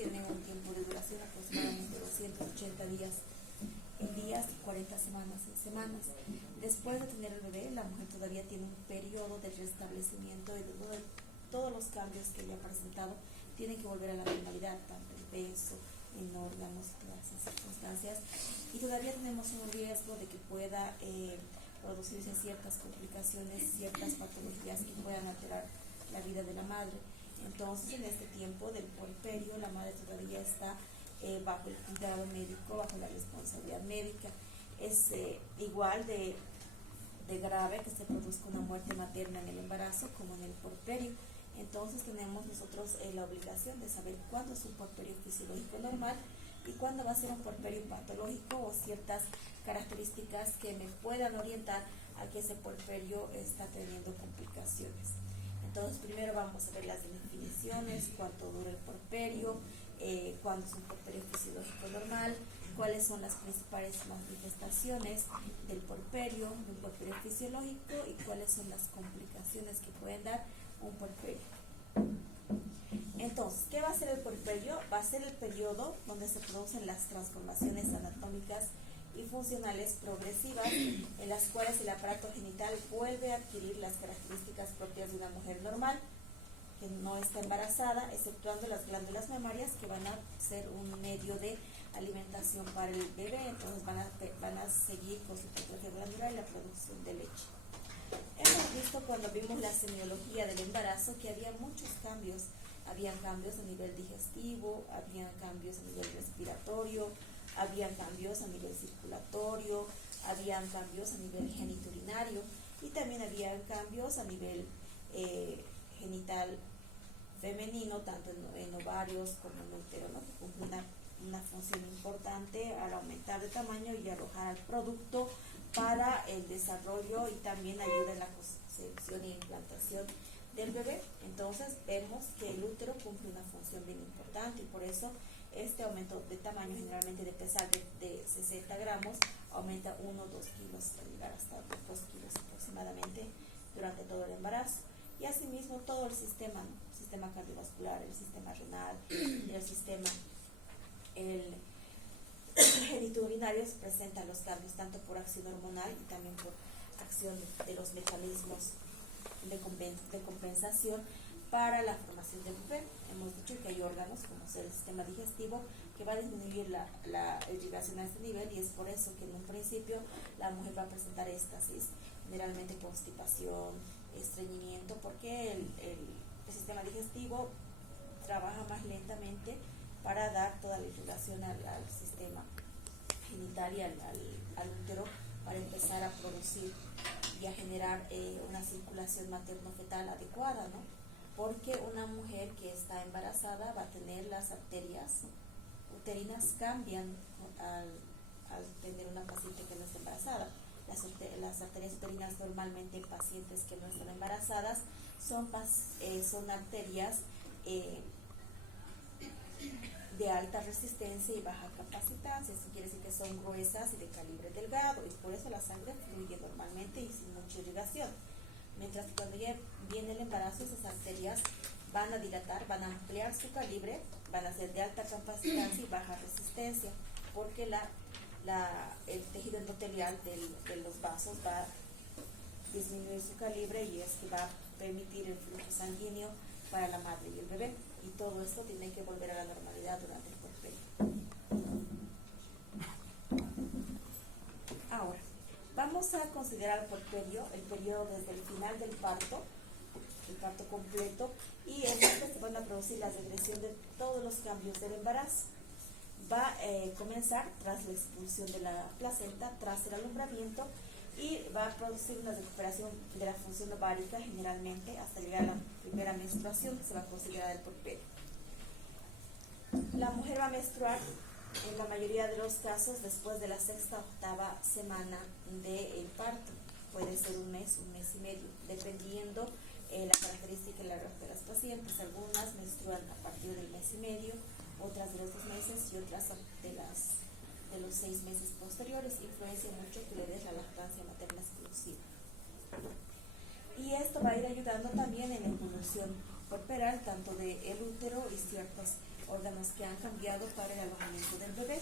tienen un tiempo de duración aproximadamente 280 días en días y 40 semanas en semanas. Después de tener el bebé, la mujer todavía tiene un periodo de restablecimiento y de todos los cambios que ella ha presentado tienen que volver a la normalidad, tanto en peso, en órganos, todas esas circunstancias. Y todavía tenemos un riesgo de que pueda producirse ciertas complicaciones, ciertas patologías que puedan alterar la vida de la madre. Entonces, en este tiempo del puerperio, la madre todavía está bajo el cuidado médico, bajo la responsabilidad médica. Es igual de grave que se produzca una muerte materna en el embarazo como en el puerperio. Entonces tenemos nosotros la obligación de saber cuándo es un puerperio fisiológico normal y cuándo va a ser un puerperio patológico o ciertas características que me puedan orientar a que ese puerperio está teniendo complicaciones. Entonces primero vamos a ver las definiciones, cuánto dura el puerperio, cuándo es un puerperio fisiológico normal, cuáles son las principales manifestaciones del puerperio fisiológico y cuáles son las complicaciones que pueden dar un puerperio. Entonces, ¿qué va a ser el puerperio? Va a ser el periodo donde se producen las transformaciones anatómicas y funcionales progresivas en las cuales el aparato genital vuelve a adquirir las características propias de una mujer normal que no está embarazada, exceptuando las glándulas mamarias que van a ser un medio de alimentación para el bebé, entonces van a seguir con su patología glandular y la producción de leche. Hemos visto cuando vimos la semiología del embarazo que había muchos cambios. Habían cambios a nivel digestivo, habían cambios a nivel respiratorio, habían cambios a nivel circulatorio, habían cambios a nivel genitourinario y también habían cambios a nivel genital femenino, tanto en ovarios como en útero, ¿no? Que cumple una función importante al aumentar de tamaño y arrojar al producto para el desarrollo y también ayuda en la concepción y implantación del bebé. Entonces vemos que el útero cumple una función bien importante y por eso este aumento de tamaño, generalmente de pesar de 60 gramos, aumenta 1 o 2 kilos, hasta llegar hasta 2 kilos aproximadamente durante todo el embarazo. Y asimismo todo el sistema, ¿no? El sistema cardiovascular, el sistema renal, el sistema genitourinario presenta los cambios tanto por acción hormonal y también por acción de los mecanismos de compensación para la formación del bebé. Hemos dicho que hay órganos como el sistema digestivo que va a disminuir la irrigación a este nivel y es por eso que en un principio la mujer va a presentar éxtasis, generalmente constipación, estreñimiento, porque el sistema digestivo trabaja más lentamente para dar toda la irrigación al sistema genital y al útero para empezar a producir y a generar una circulación materno-fetal adecuada, ¿no? Porque una mujer que está embarazada va a tener las arterias uterinas cambian al tener una paciente que no está embarazada. Las arterias uterinas normalmente en pacientes que no están embarazadas son arterias de alta resistencia y baja capacitancia, eso quiere decir que son gruesas y de calibre delgado y por eso la sangre fluye normalmente y sin mucha irrigación. Mientras que cuando ya viene el embarazo, esas arterias van a dilatar, van a ampliar su calibre, van a ser de alta capacitancia y baja resistencia, porque el tejido endotelial de los vasos va a disminuir su calibre y es que va a permitir el flujo sanguíneo para la madre y el bebé. Y todo esto tiene que volver a la normalidad durante el puerperio. Ahora, vamos a considerar el puerperio, el periodo desde el final del parto, el parto completo, y en este se van a producir la regresión de todos los cambios del embarazo. Va a comenzar tras la expulsión de la placenta, tras el alumbramiento, y va a producir una recuperación de la función ovárica generalmente hasta llegar a la primera menstruación, que se va a considerar el puerperio. La mujer va a menstruar en la mayoría de los casos después de la sexta o octava semana del parto. Puede ser un mes y medio, dependiendo la característica de las pacientes. Algunas menstruan a partir del mes y medio, otras de los 2 meses y otras de los 6 meses posteriores. Influencia mucho que le des la lactancia materna exclusiva. Y esto va a ir ayudando también en la evolución corporal, tanto del útero y ciertos órganos que han cambiado para el alojamiento del bebé.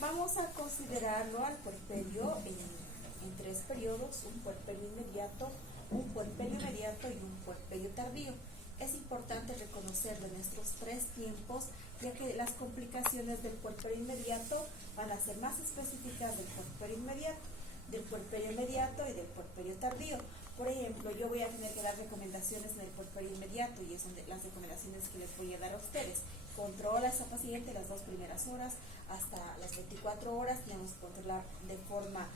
Vamos a considerarlo al puerperio en tres periodos: un puerperio inmediato, un puerperio inmediato y un puerperio tardío. Es importante reconocer de nuestros tres tiempos, ya que las complicaciones del puerperio inmediato van a ser más específicas del puerperio inmediato y del puerperio tardío. Por ejemplo, yo voy a tener que dar recomendaciones en el puerperio inmediato, y son las recomendaciones que les voy a dar a ustedes. Controla a esa paciente las 2 primeras horas hasta las 24 horas. Tenemos que controlar de forma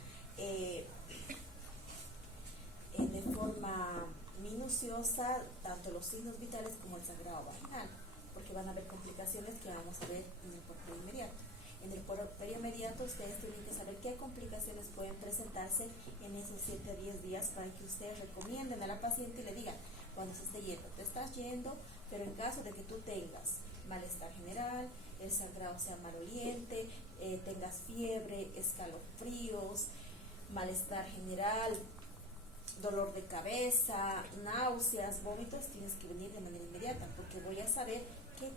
minuciosa tanto los signos vitales como el sangrado vaginal, porque van a haber complicaciones que vamos a ver en el puerperio inmediato. En el puerperio inmediato ustedes tienen que saber qué complicaciones pueden presentarse en esos 7 a 10 días para que ustedes recomienden a la paciente y le digan: cuando se esté yendo, te estás yendo, pero en caso de que tú tengas malestar general, el sangrado sea maloliente, tengas fiebre, escalofríos, malestar general, dolor de cabeza, náuseas, vómitos, tienes que venir de manera inmediata, porque voy a saber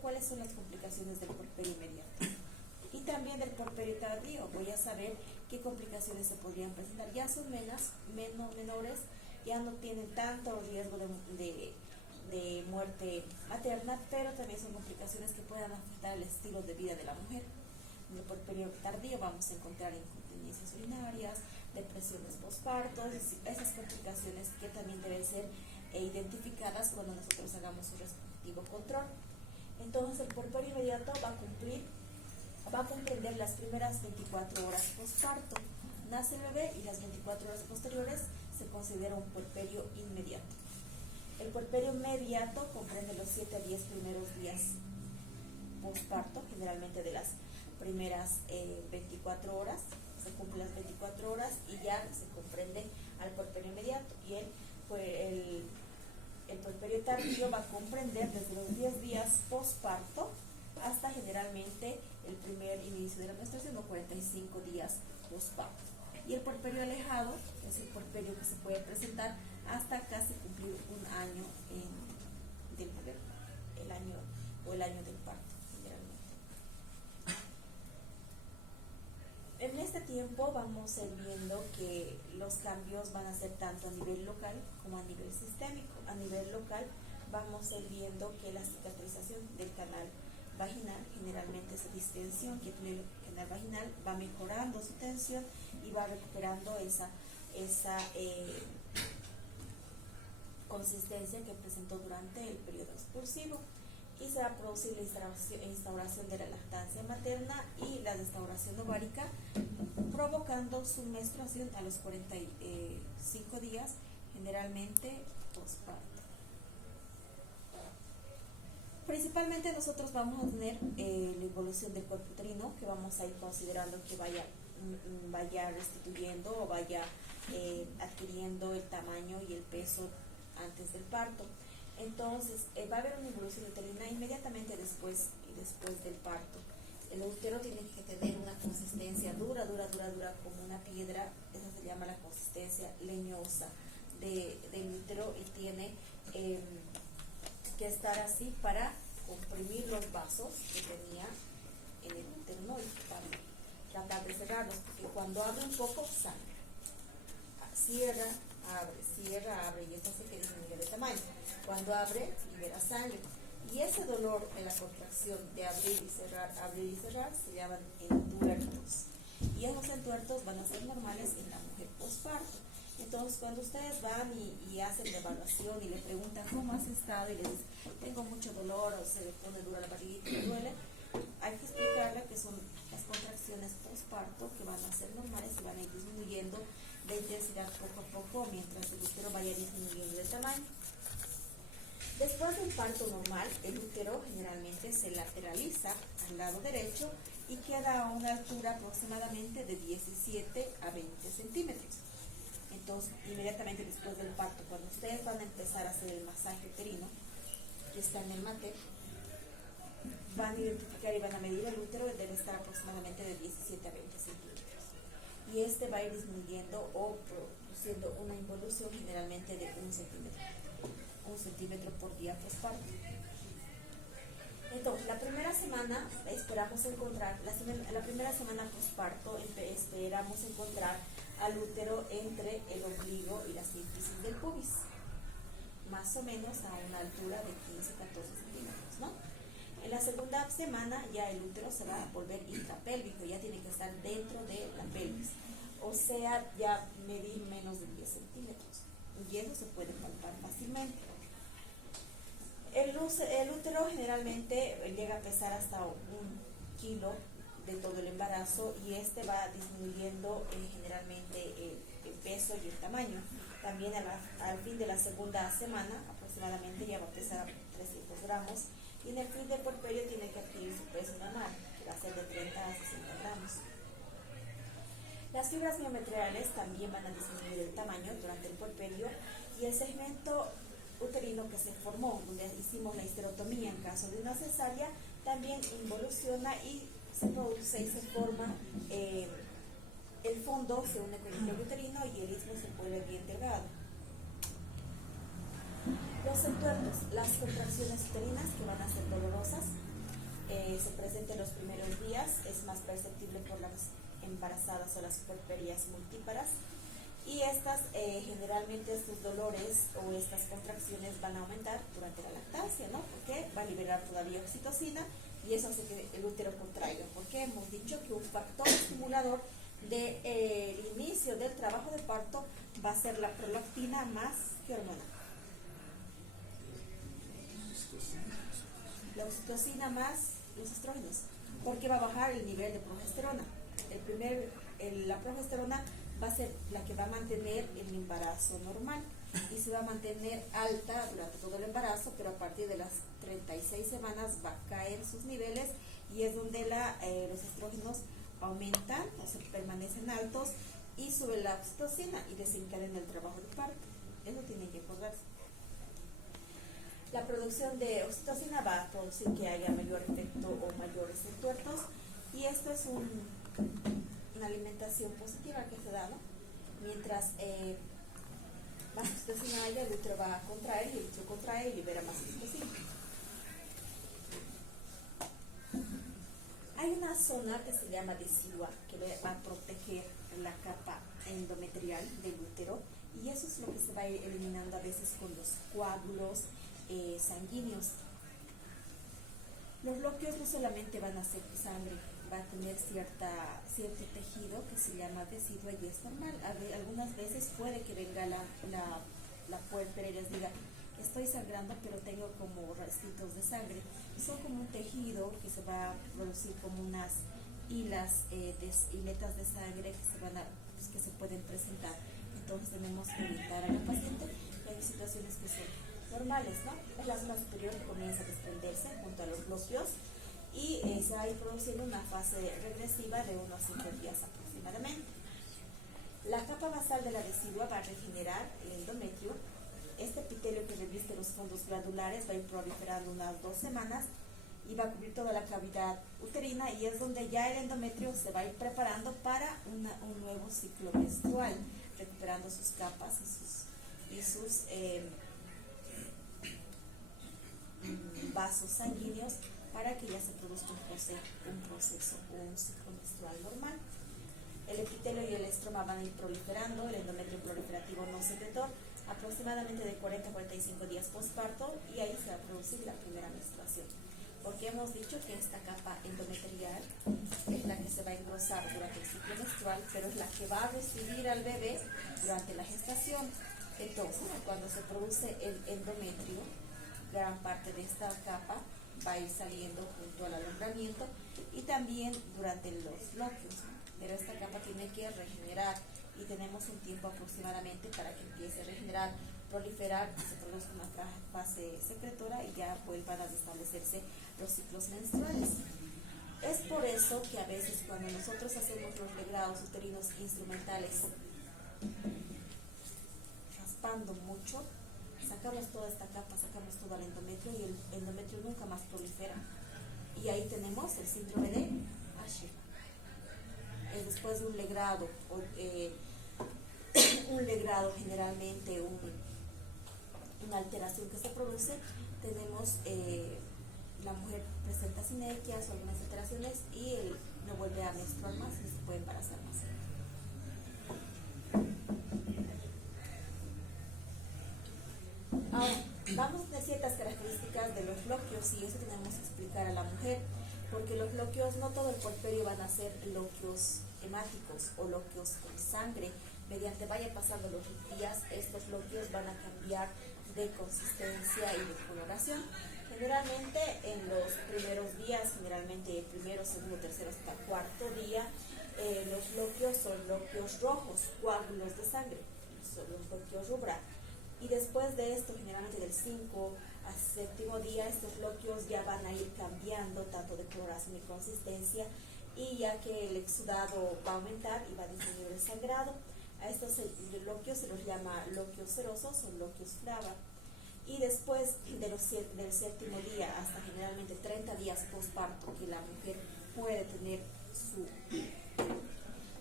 cuáles son las complicaciones del puerperio inmediato. Y también del puerperio tardío, voy a saber qué complicaciones se podrían presentar. Ya son menores, ya no tienen tanto riesgo de muerte materna, pero también son complicaciones que puedan afectar el estilo de vida de la mujer. En el puerperio tardío vamos a encontrar incontinencias urinarias, depresiones postpartos, esas complicaciones que también deben ser identificadas cuando nosotros hagamos un respectivo control. Entonces el puerperio inmediato va a comprender las primeras 24 horas postparto. Nace el bebé y las 24 horas posteriores se considera un puerperio inmediato. El puerperio inmediato comprende los 7 a 10 primeros días postparto, generalmente de las primeras 24 horas, se cumplen las 24 horas y ya se comprende al puerperio inmediato. Y el puerperio tardío va a comprender desde los 10 días postparto hasta generalmente el primer inicio de la menstruación, o 45 días postparto. Y el puerperio alejado es el puerperio que se puede presentar hasta casi cumplir un año del bebé, el año del parto, generalmente. En este tiempo vamos a ir viendo que los cambios van a ser tanto a nivel local como a nivel sistémico. A nivel local vamos a ir viendo que la cicatrización del canal vaginal, generalmente esa distensión que tiene el canal vaginal, va mejorando su tensión y va recuperando esa consistencia que presentó durante el periodo expulsivo, y se va a producir la instauración de la lactancia materna y la restauración ovárica, provocando su menstruación a los 45 días, generalmente postparto. Principalmente nosotros vamos a tener la evolución del cuerpo uterino, que vamos a ir considerando que vaya restituyendo o vaya adquiriendo el tamaño y el peso antes del parto. Entonces va a haber una evolución uterina inmediatamente después del parto. El útero tiene que tener una consistencia dura como una piedra. Esa se llama la consistencia leñosa del útero, y tiene que estar así para comprimir los vasos que tenía en el útero, ¿no? Y para tratar de cerrarlos, porque cuando abre un poco sangra, cierra, abre, y esto hace que disminuya de tamaño. Cuando abre, libera sangre, y ese dolor en la contracción de abrir y cerrar se llaman entuertos, y esos entuertos van a ser normales en la mujer postparto. Entonces, cuando ustedes van y hacen la evaluación y le preguntan cómo has estado y le dicen: tengo mucho dolor, o se le pone dura la barriguita, me duele, hay que explicarle que son las contracciones postparto, que van a ser normales y van a ir disminuyendo de intensidad poco a poco mientras el útero vaya disminuyendo de tamaño. Después del parto normal, el útero generalmente se lateraliza al lado derecho y queda a una altura aproximadamente de 17 a 20 centímetros. Entonces, inmediatamente después del parto, cuando ustedes van a empezar a hacer el masaje uterino, que está en el mate, van a identificar y van a medir el útero, y debe estar aproximadamente de 17 a 20 centímetros. Y este va a ir disminuyendo o produciendo una involución generalmente de 1 centímetro por día postparto. Entonces, la primera semana esperamos encontrar, la primera semana postparto esperamos encontrar al útero entre el ombligo y la sínfisis del pubis, más o menos a una altura de 15-14 centímetros, ¿no? En la segunda semana ya el útero se va a volver intrapélvico, ya tiene que estar dentro de la pelvis, o sea, ya medir menos de 10 centímetros, y eso se puede palpar fácilmente. El útero generalmente llega a pesar hasta 1 kilo de todo el embarazo, y este va disminuyendo generalmente el peso y el tamaño. También al fin de la segunda semana aproximadamente ya va a pesar 300 gramos, y en el fin del puerperio tiene que adquirir su peso normal, que va a ser de 30 a 60 gramos. Las fibras miometriales también van a disminuir el tamaño durante el puerperio, y el segmento uterino que se formó, donde hicimos la histerotomía en caso de una cesárea, también involuciona y se produce y se forma el fondo se une con el cuello uterino y el istmo se vuelve bien delgado. Los entuertos, las contracciones uterinas que van a ser dolorosas, se presentan los primeros días, es más perceptible por las embarazadas o las puerperias multíparas, y generalmente estos dolores o estas contracciones van a aumentar durante la lactancia, ¿no? Porque va a liberar todavía oxitocina y eso hace que el útero contraiga, porque hemos dicho que un factor estimulador del inicio del trabajo de parto va a ser la prolactina más que hormona. La oxitocina más los estrógenos, porque va a bajar el nivel de progesterona. La progesterona va a ser la que va a mantener el embarazo normal y se va a mantener alta durante todo el embarazo, pero a partir de las 36 semanas va a caer sus niveles, y es donde los estrógenos aumentan o se permanecen altos y sube la oxitocina y desencadena el trabajo de parto. Eso tienen que acordarse. La producción de oxitocina va a producir que haya mayor efecto o mayores entuertos, y esto es una alimentación positiva que se da, ¿no? Mientras más oxitocina haya, el útero va a contraer, y el útero contrae y libera más oxitocina. Hay una zona que se llama decidua, que va a proteger la capa endometrial del útero, y eso es lo que se va a ir eliminando a veces con los coágulos sanguíneos. Los loquios no solamente van a ser sangre, va a tener cierto tejido que se llama decidua, y es normal. Algunas veces puede que venga la puérpera y les diga: estoy sangrando, pero tengo como restitos de sangre. Son como un tejido que se va a producir como unas hiletas de sangre que se pueden presentar. Entonces tenemos que orientar a la paciente. Hay situaciones que son normales, ¿no? Es la zona superior que comienza a desprenderse junto a los glúteos, y se va a ir produciendo una fase regresiva de unos 5 días aproximadamente. La capa basal de la decidua va a regenerar el endometrio. Este epitelio que reviste los fondos glandulares va a ir proliferando unas 2 semanas y va a cubrir toda la cavidad uterina, y es donde ya el endometrio se va a ir preparando para un nuevo ciclo menstrual, recuperando sus capas y sus vasos sanguíneos, para que ya se produzca un ciclo menstrual normal. El epitelio y el estroma van a ir proliferando, el endometrio proliferativo no secretor, aproximadamente de 40 a 45 días postparto, y ahí se va a producir la primera menstruación. Porque hemos dicho que esta capa endometrial es la que se va a engrosar durante el ciclo menstrual, pero es la que va a recibir al bebé durante la gestación. Entonces, cuando se produce el endometrio, gran parte de esta capa va a ir saliendo junto al alumbramiento y también durante los loquios, ¿no? Pero esta capa tiene que regenerar, y tenemos un tiempo aproximadamente para que empiece a regenerar, proliferar y se produzca una fase secretora, y ya vuelvan a restablecerse los ciclos menstruales. Es por eso que a veces cuando nosotros hacemos los legrados uterinos instrumentales, raspando mucho, sacamos toda esta capa, sacamos todo el endometrio, y el endometrio nunca más prolifera. Y ahí tenemos el síndrome de Usher. Después de un legrado, generalmente una alteración que se produce, tenemos la mujer presenta sinequias o algunas alteraciones y no vuelve a menstruar más y se puede embarazar más. Ahora, vamos a tener ciertas características de los loquios y eso tenemos que explicar a la mujer, porque los loquios, no todo el puerperio van a ser loquios hemáticos o loquios con sangre. Mediante vaya pasando los días, estos loquios van a cambiar de consistencia y de coloración. Generalmente en los primeros días, generalmente primero, segundo, tercero hasta cuarto día, los loquios son loquios rojos, coágulos de sangre, son los loquios rubra. Y después de esto, generalmente del 5 al séptimo día, estos loquios ya van a ir cambiando tanto de coloración y consistencia, y ya que el exudado va a aumentar y va a disminuir el sangrado, a estos loquios se los llama loquios serosos o loquios flava. Y después del séptimo día hasta generalmente 30 días postparto, que la mujer puede tener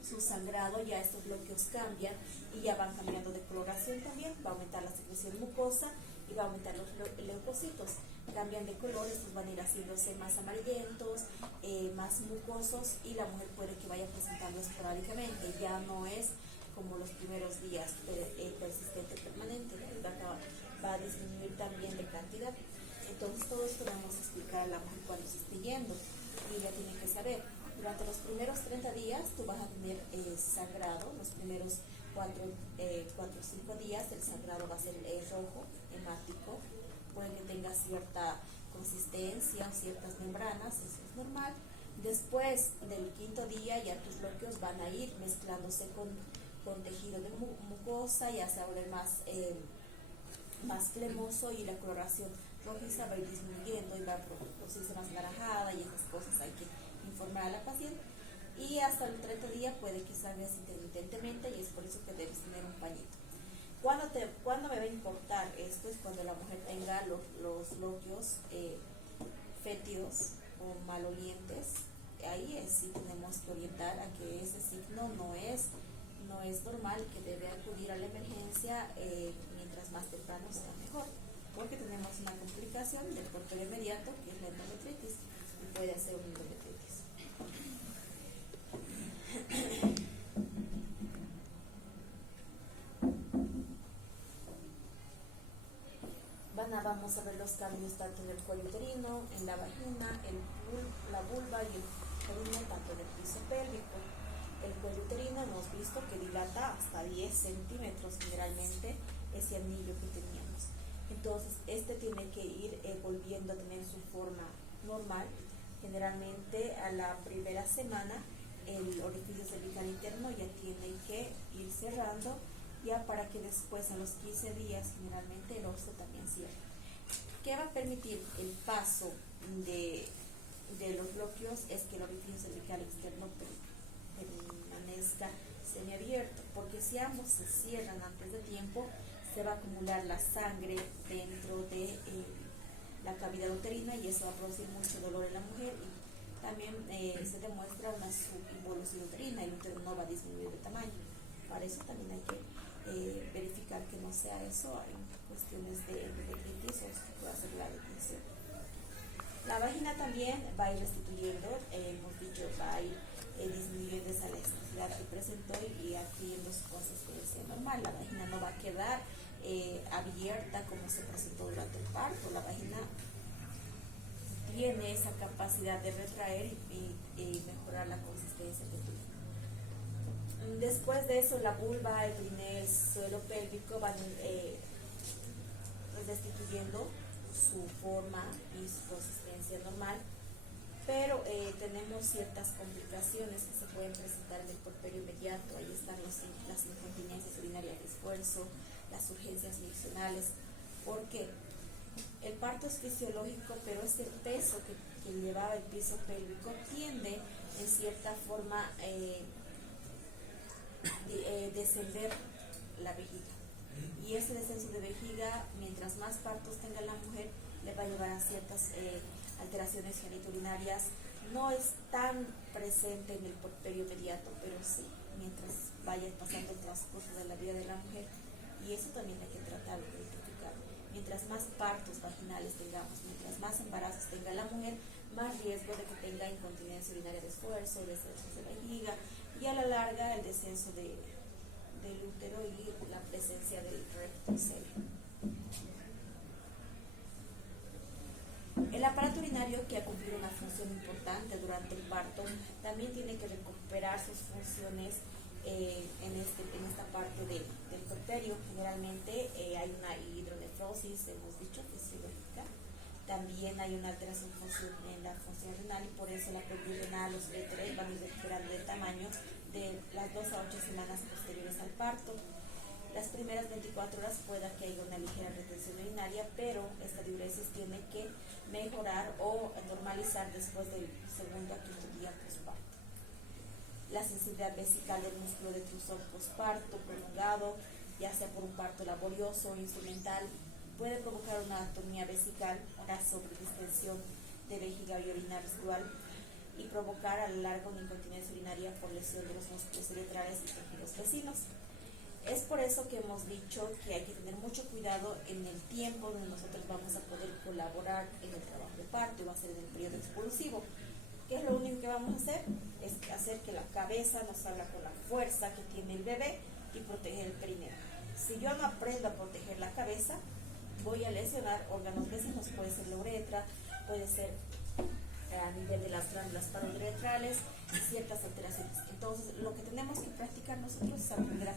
su sangrado, ya estos loquios cambian y ya van cambiando de coloración también, va a aumentar la secreción mucosa y va a aumentar los leucocitos, cambian de color, estos van a ir haciéndose más amarillentos, más mucosos, y la mujer puede que vaya presentando esporádicamente, ya no es como los primeros días persistente permanente, va a disminuir también de cantidad. Entonces todo esto vamos a explicar a la mujer cuando se esté yendo, y ella tiene que saber. Durante los primeros 30 días tú vas a tener sangrado, los primeros 4 o 5 días el sangrado va a ser rojo, hemático, puede que tenga cierta consistencia, ciertas membranas, eso es normal. Después del quinto día ya tus loquios van a ir mezclándose con tejido de mucosa, ya se vuelve más cremoso y la coloración rojiza va a ir disminuyendo y va a producirse más naranjada, y esas cosas hay que informar a la paciente. Y hasta el 30 día puede que sangres intermitentemente, y es por eso que debes tener un pañito. ¿Cuándo me va a importar esto? Es cuando la mujer tenga los loquios fétidos o malolientes. Ahí sí tenemos que orientar a que ese signo no es normal, que debe acudir a la emergencia mientras más temprano sea mejor, porque tenemos una complicación del puerperio inmediato, que es la endometritis, y puede ser una endometritis. Vamos a ver los cambios tanto en el cuello uterino, en la vagina, la vulva y el perine, tanto en el piso pélvico. El cuello uterino hemos visto que dilata hasta 10 centímetros generalmente ese anillo que teníamos. Entonces este tiene que ir volviendo a tener su forma normal. Generalmente a la primera semana el orificio cervical interno ya tiene que ir cerrando, ya para que después a los 15 días generalmente el óvulo también cierre. ¿Qué va a permitir el paso de los bloqueos? Es que el orificio cervical externo permanezca semiabierto, porque si ambos se cierran antes de tiempo, se va a acumular la sangre dentro de la cavidad uterina, y eso va a producir mucho dolor en la mujer, y también se demuestra una subinvolución uterina, el útero no va a disminuir de tamaño. Para eso también hay que verificar que no sea eso en cuestiones de endometritis, o se puede hacer la detención. La vagina también va a ir restituyendo, hemos dicho, va a ir disminuyendo esa elasticidad que presentó y adquiriendo su consistencia normal. La vagina no va a quedar abierta como se presentó durante el parto. La vagina tiene esa capacidad de retraer y mejorar la consistencia que tuvo. Después de eso, la vulva, el perine, el suelo pélvico van restituyendo su forma y su consistencia normal, pero tenemos ciertas complicaciones que se pueden presentar en el puerperio inmediato. Ahí están las incontinencias urinarias de esfuerzo, las urgencias miccionales, porque el parto es fisiológico, pero ese peso que llevaba el piso pélvico tiende en cierta forma descender la vejiga, y ese descenso de vejiga, mientras más partos tenga la mujer, le va a llevar a ciertas alteraciones genitourinarias. No es tan presente en el puerperio inmediato, pero sí mientras vaya pasando el transcurso de la vida de la mujer, y eso también hay que tratar de identificar. mientras más partos vaginales tengamos, mientras más embarazos tenga la mujer, más riesgo de que tenga incontinencia urinaria de esfuerzo, descensos de vejiga y a la larga el descenso del útero y la presencia del recto serio. El aparato urinario, que ha cumplido una función importante durante el parto, también tiene que recuperar sus funciones en esta parte del puerperio. Generalmente hay una hidronefrosis, hemos dicho, fisiológica. También hay una alteración en la función renal y por eso la pérdida renal, los uréteres van a ir recuperando de tamaño de las 2 a 8 semanas posteriores al parto. Las primeras 24 horas pueda que haya una ligera retención urinaria, pero esta diuresis tiene que mejorar o normalizar después del segundo a quinto día postparto. La sensibilidad vesical del músculo detrusor postparto prolongado, ya sea por un parto laborioso o instrumental, puede provocar una atonía vesical, una sobredistensión de vejiga y orina residual y provocar a lo largo una incontinencia urinaria por lesión de los músculos uretrales y tejidos vecinos. Es por eso que hemos dicho que hay que tener mucho cuidado en el tiempo donde nosotros vamos a poder colaborar en el trabajo de parto y va a ser en el periodo expulsivo. ¿Qué es lo único que vamos a hacer? Es hacer que la cabeza nos salga con la fuerza que tiene el bebé y proteger el perineo. Si yo no aprendo a proteger la cabeza, voy a lesionar órganos vecinos, puede ser la uretra, puede ser a nivel de las glándulas parouretrales, ciertas alteraciones. Entonces, lo que tenemos que practicar nosotros es aprender a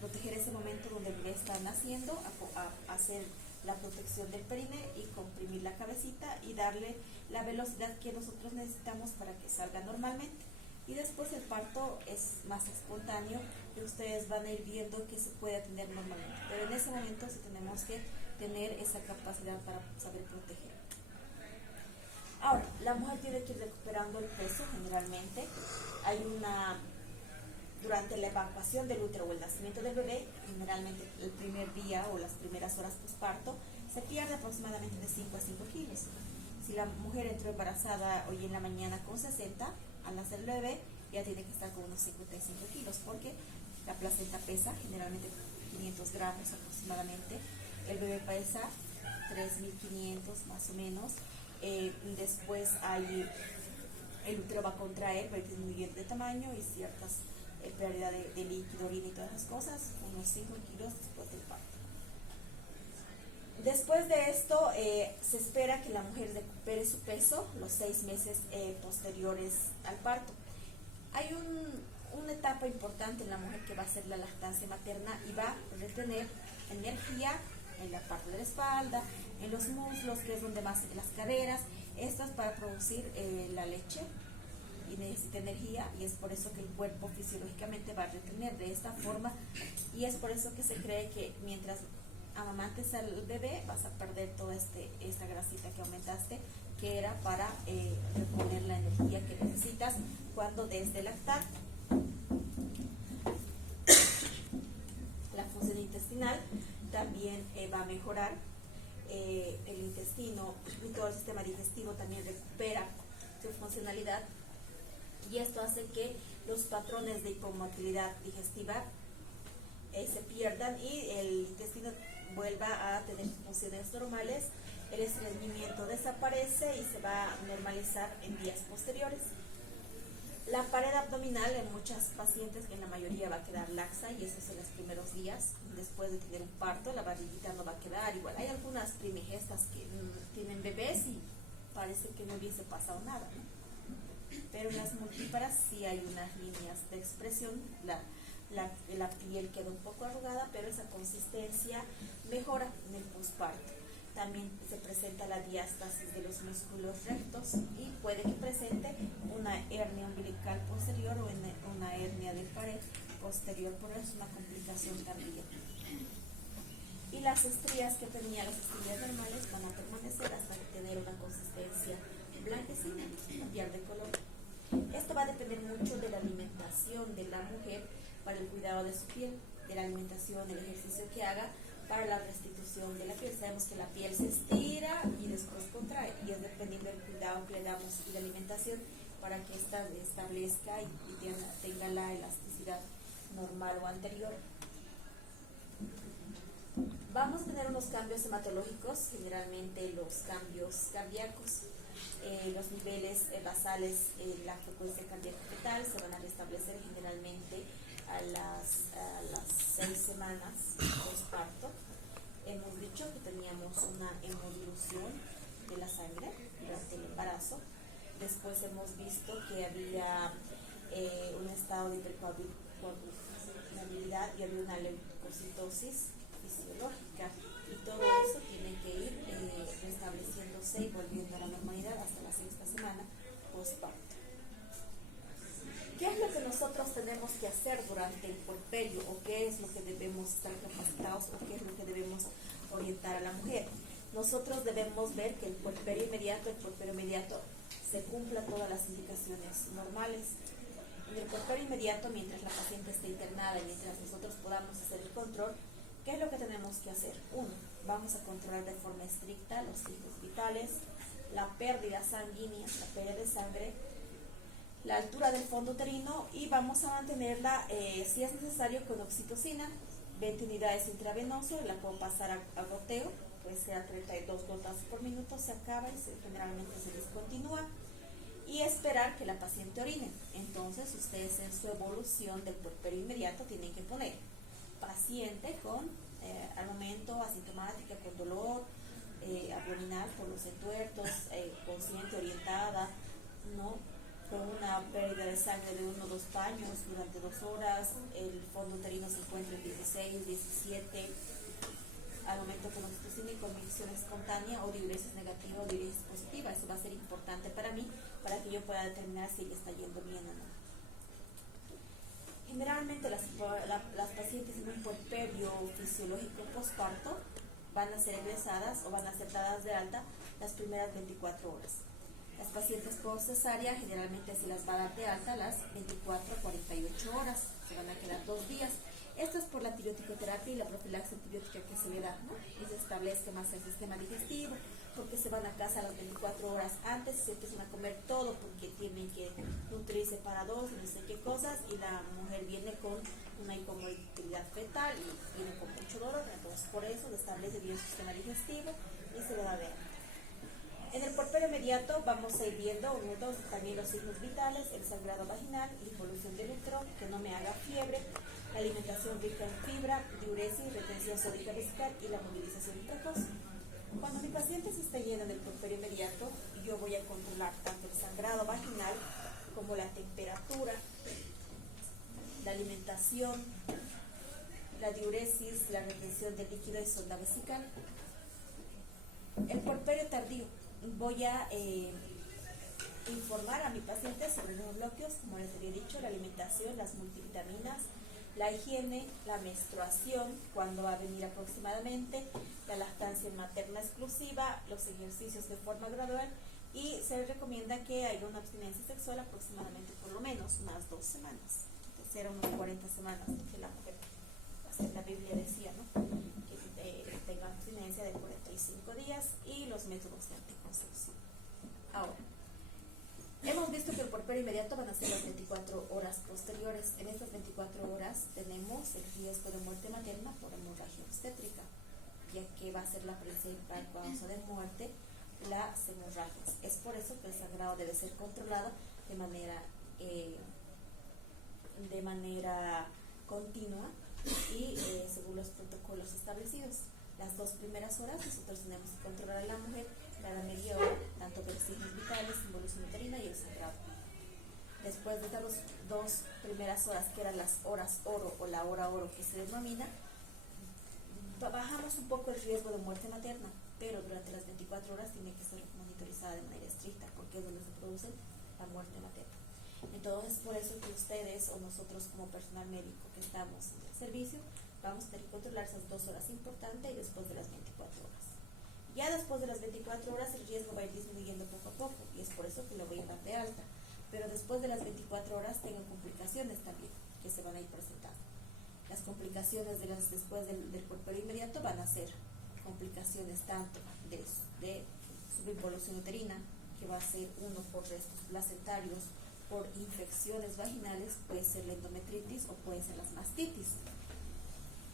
proteger ese momento donde el bebé está naciendo, a hacer la protección del perine y comprimir la cabecita y darle la velocidad que nosotros necesitamos para que salga normalmente. Y después el parto es más espontáneo y ustedes van a ir viendo que se puede atender normalmente. Pero en ese momento sí tenemos que tener esa capacidad para saber proteger. Ahora, la mujer tiene que ir recuperando el peso generalmente. Durante la evacuación del útero o el nacimiento del bebé, generalmente el primer día o las primeras horas postparto, se pierde aproximadamente de 5 a 5 kilos. Si la mujer entró embarazada hoy en la mañana con 60, al nacer el bebé ya tiene que estar con unos 55 kilos, porque la placenta pesa generalmente 500 gramos aproximadamente, el bebé pesa 3.500 más o menos. Después el útero va a contraer, va a ir disminuyendo de tamaño y ciertas pérdida de líquido, orina y todas las cosas, unos 5 kilos después del parto. Después de esto, se espera que la mujer recupere su peso los 6 meses posteriores al parto. Hay una etapa importante en la mujer que va a ser la lactancia materna y va a retener energía en la parte de la espalda, en los muslos, que es donde más en las caderas. Esto es para producir la leche y necesita energía, y es por eso que el cuerpo fisiológicamente va a retener de esta forma, y es por eso que se cree que mientras amamantes al bebé vas a perder toda esta grasita que aumentaste, que era para reponer la energía que necesitas cuando desde lactar. La función intestinal también va a mejorar, el intestino y todo el sistema digestivo también recupera su funcionalidad, y esto hace que los patrones de hipomotilidad digestiva se pierdan y el intestino vuelva a tener funciones normales, el estreñimiento desaparece y se va a normalizar en días posteriores. La pared abdominal en muchas pacientes, que en la mayoría va a quedar laxa, y eso es en los primeros días. Después de tener un parto, la barriguita no va a quedar igual. Hay algunas primigestas que tienen bebés y parece que no hubiese pasado nada, ¿no? Pero en las multíparas sí hay unas líneas de expresión, la piel queda un poco arrugada, pero esa consistencia mejora en el posparto. También se presenta la diástasis de los músculos rectos y puede que presente una hernia umbilical posterior o una hernia de pared posterior, por eso es una complicación tardía. Y las estrías que tenía, las estrías normales, van a permanecer hasta tener una consistencia blanquecina, cambiar de color. Esto va a depender mucho de la alimentación de la mujer para el cuidado de su piel, de la alimentación, del ejercicio que haga para la restitución de la piel. Sabemos que la piel se estira y después contrae, y es dependiendo del cuidado que le damos y la alimentación para que ésta establezca y tenga la elasticidad normal o anterior. Vamos a tener unos cambios hematológicos, generalmente los cambios cardíacos, los niveles basales, la frecuencia cardíaca fetal se van a restablecer generalmente a las 6 semanas postparto. Hemos dicho que teníamos una hemodilución de la sangre durante el embarazo. Después hemos visto que había un estado de hipercoagulabilidad y había una leucocitosis fisiológica, y todo eso tiene que ir restableciéndose y volviendo a la normalidad hasta la 6ª semana postparto. ¿Qué es lo que nosotros tenemos que hacer durante el puerperio, o qué es lo que debemos estar capacitados, o qué es lo que debemos orientar a la mujer? Nosotros debemos ver que el puerperio inmediato se cumpla todas las indicaciones normales. En el puerperio inmediato, mientras la paciente esté internada y mientras nosotros podamos hacer el control, ¿qué es lo que tenemos que hacer? 1. Vamos a controlar de forma estricta los signos vitales, la pérdida sanguínea, la pérdida de sangre, la altura del fondo uterino, y vamos a mantenerla, si es necesario, con oxitocina, 20 unidades intravenoso, la puedo pasar a goteo, puede ser a 32 gotas por minuto, se acaba y generalmente se descontinúa, y esperar que la paciente orine. Entonces, ustedes en su evolución del puerperio inmediato tienen que poner paciente con, al momento, asintomática, con dolor abdominal por los entuertos, consciente, orientada, ¿no?, con una pérdida de sangre de 1 o 2 paños durante 2 horas, el fondo uterino se encuentra en 16, 17, al momento con oxitocina y con micción espontánea, o diuresis negativa o diuresis positiva. Eso va a ser importante para mí, para que yo pueda determinar si ella está yendo bien o no. Generalmente las pacientes en un puerperio fisiológico postparto van a ser egresadas o van a ser dadas de alta las primeras 24 horas. Las pacientes por cesárea generalmente se las va a dar de alta las 24 a 48 horas, se van a quedar 2 días. Esto es por la antibiótico-terapia y la profilaxis antibiótica que se le da, ¿no? Y se establezca más el sistema digestivo, porque se van a casa a las 24 horas antes, se empiezan a comer todo porque tienen que nutrirse para 2, no sé qué cosas, y la mujer viene con una hipomotilidad fetal y viene con mucho dolor. Entonces, por eso se establece bien el sistema digestivo y se le da de alta. En el puerperio inmediato vamos a ir viendo también los signos vitales, el sangrado vaginal, la involución del útero, que no me haga fiebre, la alimentación rica en fibra, diuresis, retención sódica vesical y la movilización precoz. Cuando mi paciente se esté yendo en el puerperio inmediato, yo voy a controlar tanto el sangrado vaginal como la temperatura, la alimentación, la diuresis, la retención de líquido y sonda vesical. El puerperio tardío. Voy a informar a mi paciente sobre los bloqueos, como les había dicho, la alimentación, las multivitaminas, la higiene, la menstruación, cuándo va a venir aproximadamente, la lactancia materna exclusiva, los ejercicios de forma gradual, y se recomienda que haya una abstinencia sexual aproximadamente por lo menos unas 2 semanas. Entonces eran unas 40 semanas que la mujer, hasta la Biblia decía, ¿no?, que tenga abstinencia de 45 días, y los métodos de anticoncepción. Ahora, hemos visto que el puerperio inmediato van a ser las 24 horas posteriores. En estas 24 horas tenemos el riesgo de muerte materna por hemorragia obstétrica, ya que va a ser la principal causa de muerte las hemorragias. Es por eso que el sangrado debe ser controlado de manera continua y según los protocolos establecidos. Las 2 primeras horas nosotros tenemos que controlar a la mujer cada media hora, tanto de los signos vitales, involución uterina y el sangrado. Después de estas 2 primeras horas, que eran las horas oro o la hora oro que se denomina, bajamos un poco el riesgo de muerte materna, pero durante las 24 horas tiene que ser monitorizada de manera estricta, porque es donde se produce la muerte materna. Entonces, por eso que ustedes o nosotros como personal médico que estamos en el servicio, vamos a tener que controlar esas 2 horas importantes y después de las 24 horas. Ya después de las 24 horas el riesgo va a ir disminuyendo poco a poco, y es por eso que lo voy a dar de alta. Pero después de las 24 horas tengo complicaciones también que se van a ir presentando. Las complicaciones después del puerperio inmediato van a ser complicaciones tanto de subinvolución uterina, que va a ser uno por restos placentarios, por infecciones vaginales, puede ser la endometritis o pueden ser las mastitis.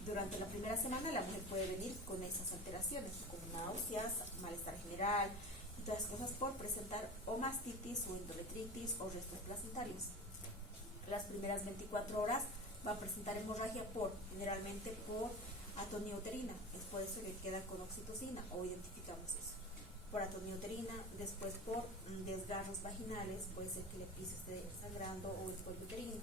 Durante la primera semana la mujer puede venir con esas alteraciones, como náuseas, malestar general y todas las cosas por presentar o mastitis o endometritis o restos placentarios. Las primeras 24 horas va a presentar hemorragia generalmente por atonía uterina, es por eso que queda con oxitocina o identificamos eso. Por atonía uterina, después por desgarros vaginales, puede ser que el piso esté sangrando o el cuello uterino.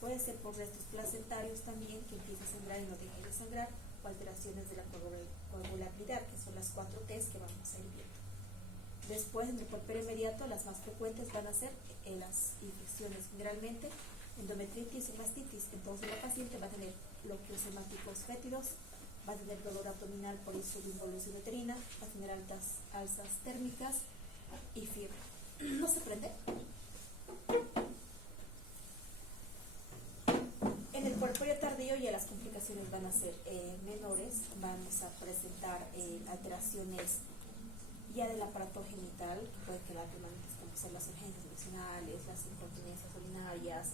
Puede ser por restos placentarios también, que empiece a sangrar y no deje de sangrar, o alteraciones de la coagulabilidad, que son las 4 T's que vamos a ir viendo. Después, en el puerperio inmediato, las más frecuentes van a ser las infecciones, generalmente endometritis y mastitis. Entonces, la paciente va a tener bloqueos hemáticos fétidos, va a tener dolor abdominal por involución uterina, va a tener alzas térmicas y fiebre. ¿No se prende? En el puerperio tardío ya las complicaciones van a ser menores, vamos a presentar alteraciones ya del aparato genital, que puede quedar permanentes como son las urgencias vaginales, las incontinencias urinarias,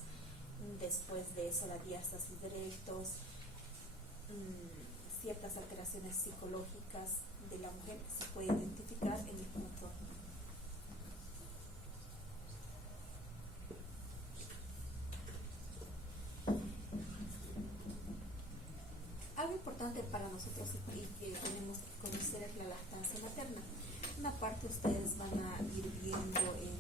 después de eso la diástasis de rectos, ciertas alteraciones psicológicas de la mujer que se puede identificar en el control. Algo importante para nosotros y que tenemos que conocer es la lactancia materna. Una parte ustedes van a ir viendo en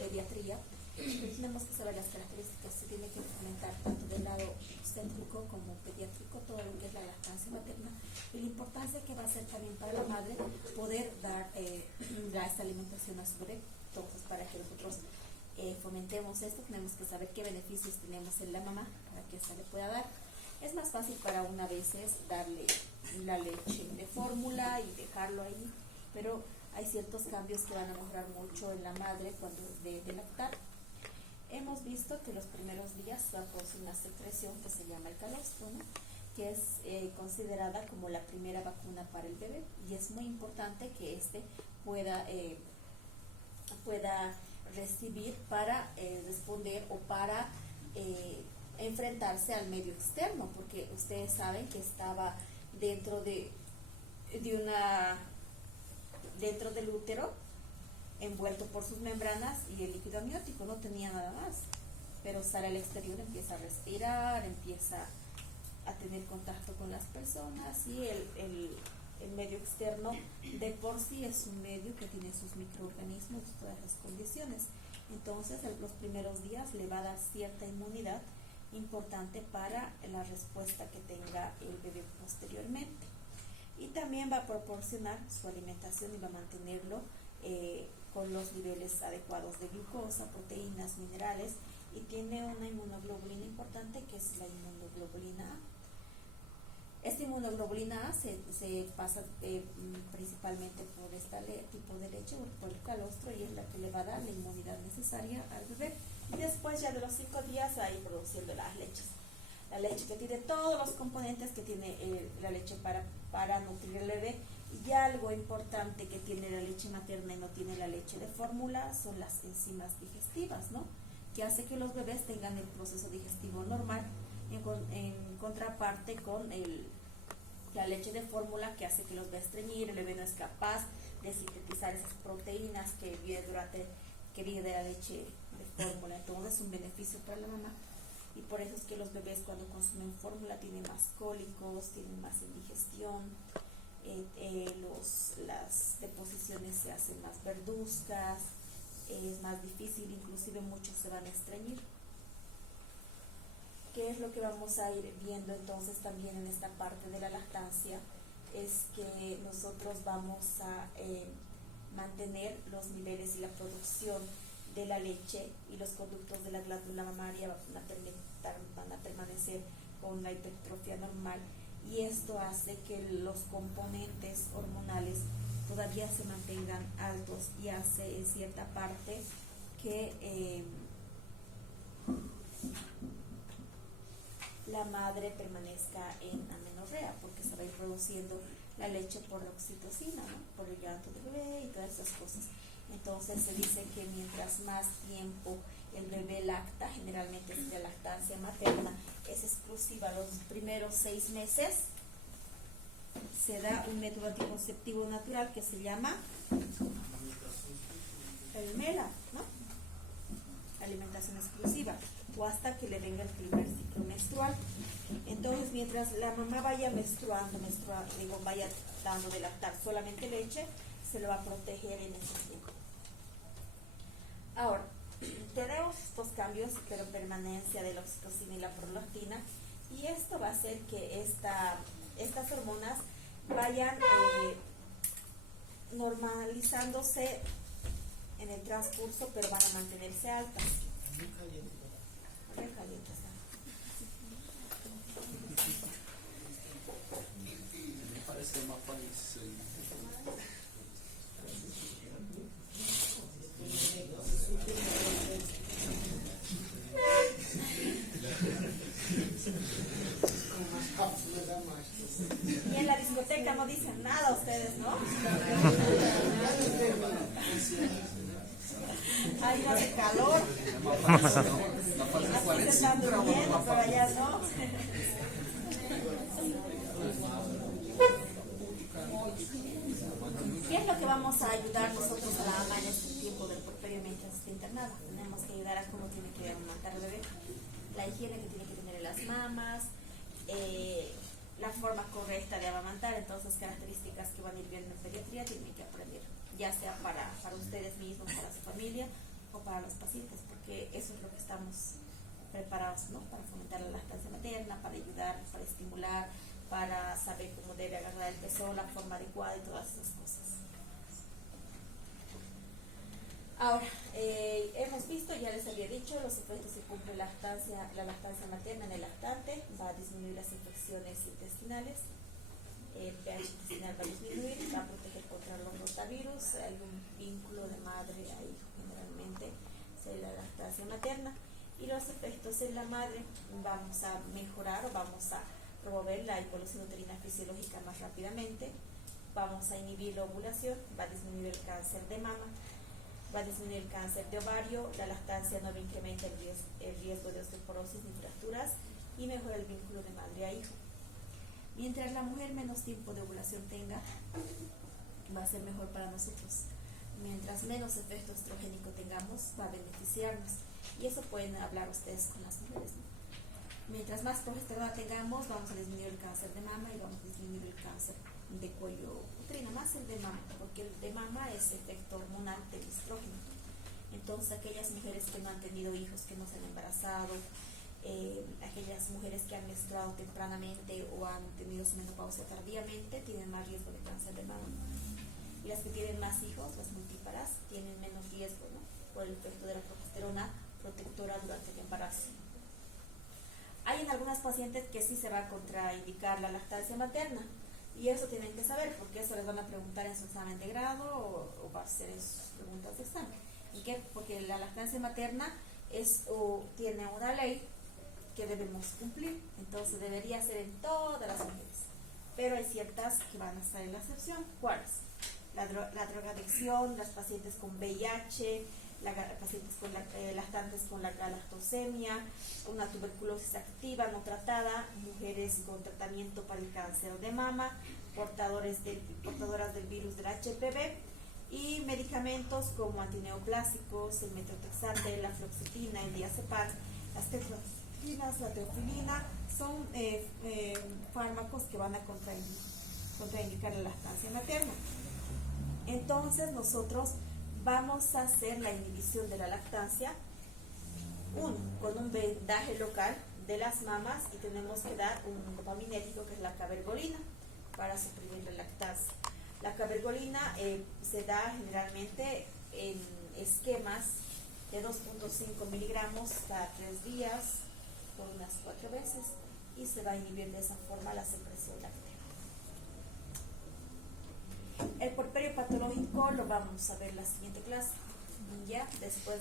pediatría, pero tenemos que saber las características, se tiene que documentar tanto del lado obstétrico como pediátrico todo lo que es la lactancia materna y la importancia que va a ser también para la madre poder dar esta alimentación a su bebé. Entonces, para que nosotros fomentemos esto, tenemos que saber qué beneficios tenemos en la mamá para que esta le pueda dar. Es más fácil para una a veces darle la leche de fórmula y dejarlo ahí, pero hay ciertos cambios que van a mejorar mucho en la madre cuando de lactar. Hemos visto que los primeros días va a producir una secreción que se llama el calostro, ¿no? Que es considerada como la primera vacuna para el bebé y es muy importante que éste pueda recibir para responder o para enfrentarse al medio externo, porque ustedes saben que estaba dentro dentro del útero, envuelto por sus membranas y el líquido amniótico, no tenía nada más, pero sale al exterior, empieza a respirar, empieza a tener contacto con las personas y el medio externo de por sí es un medio que tiene sus microorganismos, todas las condiciones. Entonces, los primeros días le va a dar cierta inmunidad importante para la respuesta que tenga el bebé posteriormente. Y también va a proporcionar su alimentación y va a mantenerlo con los niveles adecuados de glucosa, proteínas, minerales, y tiene una inmunoglobulina importante que es la inmunoglobulina A. Esta inmunoglobulina A se pasa principalmente por este tipo de leche, por el calostro, y es la que le va a dar la inmunidad necesaria al bebé. Y después ya de los 5 días va a ir produciendo las leches. La leche que tiene todos los componentes que tiene la leche para nutrir al bebé. Y algo importante que tiene la leche materna y no tiene la leche de fórmula son las enzimas digestivas, ¿no? Que hace que los bebés tengan el proceso digestivo normal en contraparte con la leche de fórmula, que hace que los bebés estreñir, el bebé no es capaz de sintetizar esas proteínas que viene de la leche de fórmula. Entonces es un beneficio para la mamá y por eso es que los bebés cuando consumen fórmula tienen más cólicos, tienen más indigestión, las deposiciones se hacen más verduzcas, es más difícil, inclusive muchos se van a estreñir. ¿Qué es lo que vamos a ir viendo entonces también en esta parte de la lactancia? Es que nosotros vamos a mantener los niveles y la producción de la leche y los conductos de la glándula mamaria van a permanecer con la hipertrofia normal, y esto hace que los componentes hormonales todavía se mantengan altos y hace en cierta parte que la madre permanezca en amenorrea, porque se va a ir produciendo la leche por la oxitocina, ¿no? Por el llanto del bebé y todas esas cosas. Entonces se dice que mientras más tiempo el bebé lacta, generalmente es de lactancia materna, es exclusiva los primeros 6 meses, se da un método anticonceptivo natural que se llama el MELA, ¿no? Alimentación exclusiva, o hasta que le venga el primer ciclo menstrual. Entonces, mientras la mamá vaya vaya dando de lactar solamente leche, se lo va a proteger en ese tiempo. Ahora, tenemos estos cambios, pero permanencia de la oxitocina y la prolactina, y esto va a hacer que estas hormonas vayan normalizándose en el transcurso, pero van a mantenerse altas. Me parece más fácil. Y en la discoteca no dicen nada ustedes, ¿no? Ahí no hace calor. Aquí se están durmiendo, pero allá no. ¿Qué es lo que vamos a ayudar nosotros a la mamá en este tiempo del puerperio mientras esté internada? Tenemos que ayudar a cómo tiene que amamantar el bebé, la higiene que tiene que tener en las mamas, la forma correcta de amamantar. Entonces, características que van a ir viendo en pediatría tienen que aprender, ya sea para ustedes mismos, para su familia o para los pacientes, porque eso es lo que estamos preparados, ¿no? Para fomentar la lactancia materna, para ayudar, para estimular, para saber cómo debe agarrar el pezón, la forma adecuada y todas esas cosas. Ahora, hemos visto, ya les había dicho, los efectos que cumple la lactancia materna en el lactante. Va a disminuir las infecciones intestinales, el pH intestinal va a disminuir, va a proteger contra los rotavirus. Hay un vínculo de madre a hijo generalmente, es la lactancia materna. Y los efectos en la madre, vamos a mejorar o vamos a promover la evolución uterina fisiológica más rápidamente, vamos a inhibir la ovulación, va a disminuir el cáncer de mama, va a disminuir el cáncer de ovario, la lactancia no incrementa el riesgo de osteoporosis ni fracturas y mejora el vínculo de madre a hijo. Mientras la mujer menos tiempo de ovulación tenga, va a ser mejor para nosotros. Mientras menos efecto estrogénico tengamos, va a beneficiarnos. Y eso pueden hablar ustedes con las mujeres, ¿no? Mientras más progesterona tengamos, vamos a disminuir el cáncer de mama y vamos a disminuir el cáncer de cuello uterino, más el de mama, porque el de mama es efecto hormonal del estrógeno. Entonces, aquellas mujeres que no han tenido hijos, que no se han embarazado, aquellas mujeres que han menstruado tempranamente o han tenido su menopausia tardíamente, tienen más riesgo de cáncer de mama. Y las que tienen más hijos, las multíparas, tienen menos riesgo, ¿no? Por el efecto de la progesterona protectora durante el embarazo. Hay en algunas pacientes que sí se va a contraindicar la lactancia materna, y eso tienen que saber, porque eso les van a preguntar en su examen de grado o va a ser en sus preguntas de examen. ¿Y qué? Porque la lactancia materna tiene una ley que debemos cumplir, entonces debería ser en todas las mujeres, pero hay ciertas que van a estar en la excepción. ¿Cuáles? La drogadicción, las pacientes con VIH, pacientes con lactantes con la galactosemia, una tuberculosis activa no tratada, mujeres con tratamiento para el cáncer de mama, portadoras del virus del HPV, y medicamentos como antineoplásicos, el metotrexate, la fluoxetina, el diazepam, las tetracinas, la teofilina, son fármacos que van a contraindicar la lactancia materna. Entonces nosotros vamos a hacer la inhibición de la lactancia con un vendaje local de las mamas, y tenemos que dar un dopaminético que es la cabergolina para suprimir la lactancia. La cabergolina se da generalmente en esquemas de 2.5 miligramos cada 3 días por unas 4 veces, y se va a inhibir de esa forma la secreción láctea. El puerperio patológico lo vamos a ver en la siguiente clase, ya después